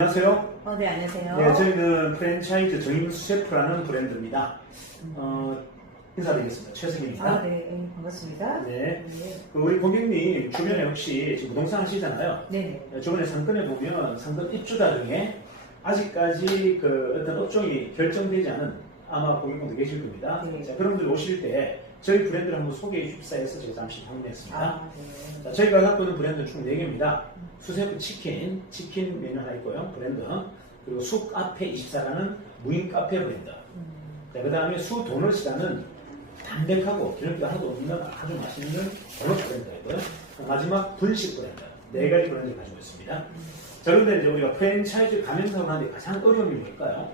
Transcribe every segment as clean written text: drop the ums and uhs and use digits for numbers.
안녕하세요. 네, 안녕하세요. 네, 저희는 프랜차이즈 정임수 셰프라는 브랜드입니다. 인사드리겠습니다. 최승입니다. 네, 반갑습니다. 네. 우리 고객님 주변에 혹시 지금 부동산 하시잖아요. 네. 저번에 상권에 보면 상권 입주자 중에 아직까지 그 어떤 업종이 결정되지 않은 아마 고객분들 계실 겁니다. 네. 자, 그런 분들 오실 때 저희 브랜드를 한번 소개해 주십사 해서 제가 잠시 방문했습니다. 네. 자, 저희가 갖고 있는 브랜드는 총 4개입니다. 수세프 치킨 메뉴 하나 있고요. 브랜드. 그리고 수 카페 24라는 무인 카페 브랜드. 자, 그 다음에 수 도넛이라는 담백하고 기름기가 하나도 없는 아주 맛있는 도넛 브랜드가 있고요. 마지막 분식 브랜드. 4가지 브랜드를 가지고 있습니다. 자, 그런데 이제 우리가 프랜차이즈 가맹 사업을 하는데 가장 어려움이 뭘까요?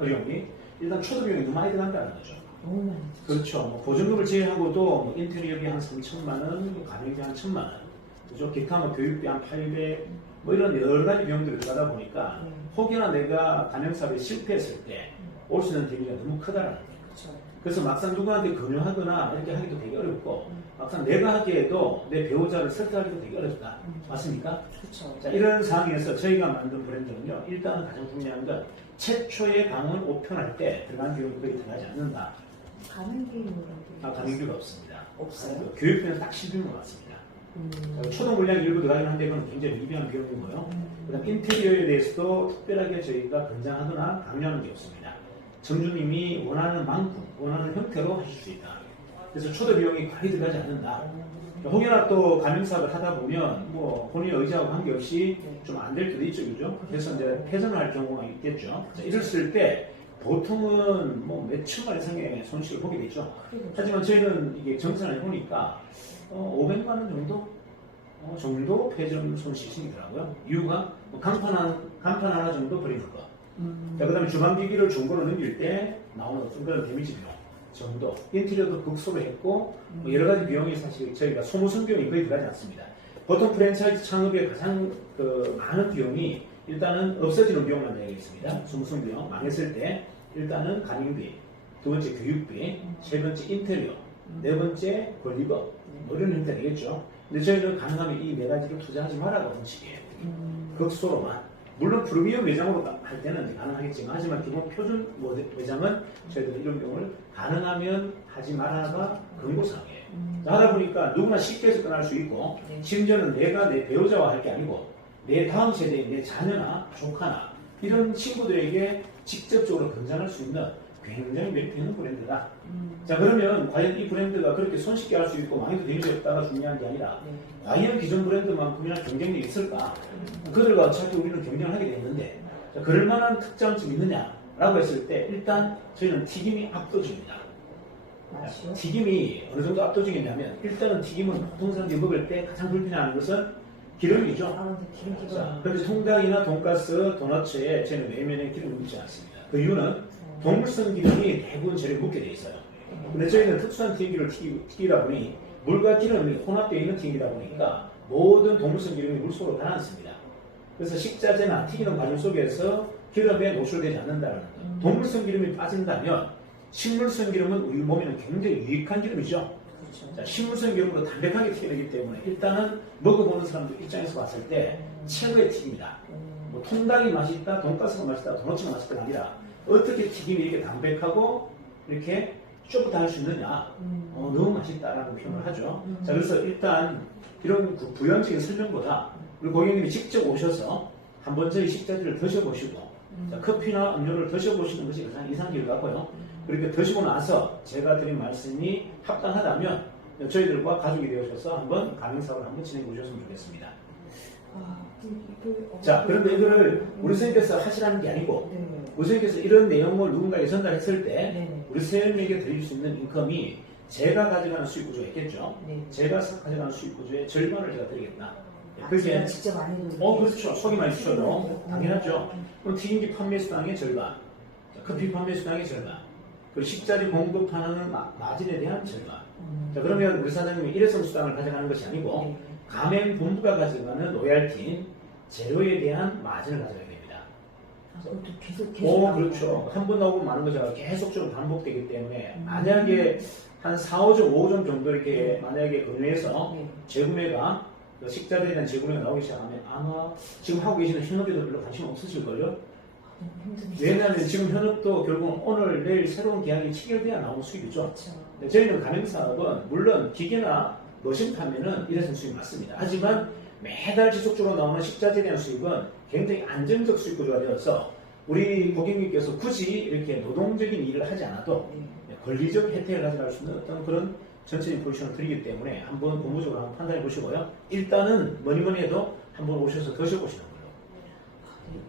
어려움이? 일단 초도 비용이 너무 많이 들어간다는 거죠. 너무 많이. 그렇죠. 뭐 보증금을 제외하고도 뭐 인테리어비 한 3천만 원, 뭐 가맹비 한 1천만 원, 그죠? 기타 뭐 교육비 한 800, 뭐 이런 여러 가지 비용들이 들어가다 보니까 혹여나 내가 가맹 사업에 실패했을 때 올 수 있는 데미지가 너무 크다라는 거죠. 그렇죠. 그래서 막상 누구한테 권유하거나 이렇게 하기도 되게 어렵고 막상 내가 하기에도 내 배우자를 설득하기도 되게 어렵다. 맞습니까? 그렇죠. 자, 이런 상황에서 저희가 만든 브랜드는요. 일단 가장 중요한 건 최초의 강원 오픈할 때 들어간 비용이 거의 들어가지 않는다. 가맹비 가맹비가 없습니다. 없어요? 교육비는 딱 10인 것 같습니다. 초도 물량 일부 들어가긴 한데 그건 굉장히 미비한 비용이고요. 그다음 인테리어에 대해서도 특별하게 저희가 권장하거나 강요하는 게 없습니다. 점주님이 원하는 만큼, 원하는 형태로 하실 수 있다. 그래서 초도 비용이 거의 들어가지 않는다. 혹여나 또 가맹사업을 하다 보면 뭐 본인의 의지하고 관계없이 좀 안 될 때도 있죠, 그죠? 그래서 이제 폐선을 할 경우가 있겠죠. 자, 이랬을 때 보통은 뭐 몇천만 이상의 손실을 보게 되죠. 하지만 저희는 이게 정산을 해보니까 500만 원 정도 폐점 손실이더라고요. 이유가 뭐 간판 하나 정도 버리는 거. 자, 그 다음에 주방기기를 중고로 넘길 때 나오는 어떤 그런 데미지 비용 정도. 인테리어도 극소로 했고 뭐 여러 가지 비용이 사실 저희가 소모성 비용이 거의 들어가지 않습니다. 보통 프랜차이즈 창업의 가장 많은 비용이 일단은 없어지는 비용만 내야겠습니다. 소모성 비용 망했을 때 일단은 가맹비, 두 번째 교육비, 세 번째 인테리어, 네 번째 권리금 뭐 이런 형태 되겠죠. 근데 저희는 가능하면 이 4가지를 투자하지 말라고 하는 식이에요. 극소로만. 물론 프리미엄 매장으로 할 때는 가능하겠지만 하지만 기본 표준 매장은 저희들은 이런 경우를 가능하면 하지 말아가 권고사항이에요. 하다 보니까 누구나 쉽게 해서 떠날 수 있고 심지어는 내가 내 배우자와 할 게 아니고 내 다음 세대인 내 자녀나 조카나 이런 친구들에게 직접적으로 권장할 수 있는 굉장히 메리트 있는 브랜드다. 자, 그러면 과연 이 브랜드가 그렇게 손쉽게 할 수 있고 망해도 데미지 없다가 중요한 게 아니라 과연 기존 브랜드만큼이나 경쟁력이 있을까? 그들과 어차피 우리는 경쟁을 하게 되는데 자, 그럴 만한 특장점이 있느냐라고 했을 때 일단 저희는 튀김이 압도적입니다. 맛이요? 튀김이 어느 정도 압도적이냐면 일단은 튀김은 보통 사람들이 먹을 때 가장 불편해하는 것은 기름이죠. 근데 기름기가. 자, 그런데 통닭이나 돈가스, 도너츠에 저희는 외면에 기름을 묻지 않습니다. 그 이유는 동물성 기름이 대부분 재료에 묻게 돼 있어요. 근데 저희는 특수한 튀김기를 튀기다 보니 물과 기름이 혼합되어 있는 튀김이다 보니까 모든 동물성 기름이 물 속으로 가라앉습니다. 그래서 식자재나 튀기는 과정 속에서 기름에 노출되지 않는다는 거예요. 동물성 기름이 빠진다면 식물성 기름은 우리 몸에는 굉장히 유익한 기름이죠. 그렇죠. 자, 식물성 기름으로 담백하게 튀겨내기 때문에 일단은 먹어보는 사람들 입장에서 봤을 때 최고의 튀김이다. 뭐 통닭이 맛있다, 돈가스가 맛있다, 도넛가 맛있다가 아니라 어떻게 튀김이 이렇게 담백하고 이렇게 쇼부터 할 수 있느냐. 너무 맛있다라는 표현을 하죠. 자, 그래서 일단 이런 그 부연적인 설명보다 우리 고객님이 직접 오셔서 한번 저희 식자재를 드셔보시고 자, 커피나 음료를 드셔보시는 것이 가장 이상적일 것 같고요. 그렇게 드시고 나서 제가 드린 말씀이 합당하다면 저희들과 가족이 되어셔서 한번 가맹사업을 한번 진행해 보셨으면 좋겠습니다. 자, 그런데 이거를 우리 선생님께서 하시라는 게 아니고 우리 선생님께서 이런 내용을 누군가에게 전달했을 때 우리 선생님에게 드릴 수 있는 인컴이 제가 가져가는 수익 구조가 있겠죠. 제가 가져가는 수익 구조의 절반을 제가 드리겠다. 제가 직접 안 해도. 그렇죠. 속이 많이 주셔도 당연하죠. 그럼 튀김기 판매 수당의 절반, 커피 판매 수당의 절반, 그리고 식자재 공급하는 마진에 대한 절반. 자, 그러면 우리 사장님이 일회성 수당을 가져가는 것이 아니고 가맹 본부가 가져가는 로얄티인 재료에 대한 마진을 가져가야 됩니다. 그것도 계속. 그렇죠. 한 번 나오고 많은 거잖아. 계속적으로 반복되기 때문에 만약에 한 4, 5점, 5점 정도 이렇게 만약에 은회해서 재구매가 그 식자재에 대한 재고량이 나오기 시작하면 아마 지금 하고 계시는 현업에도 별로 관심 없으실걸요? 너무 힘드네요. 왜냐하면 지금 현업도 결국 오늘 내일 새로운 계약이 체결돼야 나오는 수입이죠. 그렇죠. 네, 저희는 가맹사업은 물론 기계나 머신 파면은 일회성 수입 맞습니다. 하지만 매달 지속적으로 나오는 식자재에 대한 수입은 굉장히 안정적 수입 구조가 되어서 우리 고객님께서 굳이 이렇게 노동적인 일을 하지 않아도 네. 권리적 혜택을 가져갈 수 있는 어떤 그런 전체적인 포지션을 드리기 때문에 한번 고무적으로 한번 판단해 보시고요. 일단은 뭐니 해도 한번 오셔서 드셔보시는 걸로. 네,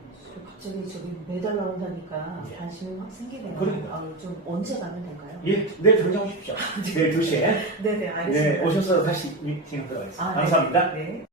갑자기 저기 매달 나온다니까 예. 관심이 확 생기네요. 그러니까. 좀 언제 가면 될까요? 예, 내일 당장 오십시오. 내일 2시에 네네, 알겠습니다. 오셔서 다시 미팅하도록 하겠습니다. 아, 네. 감사합니다. 네.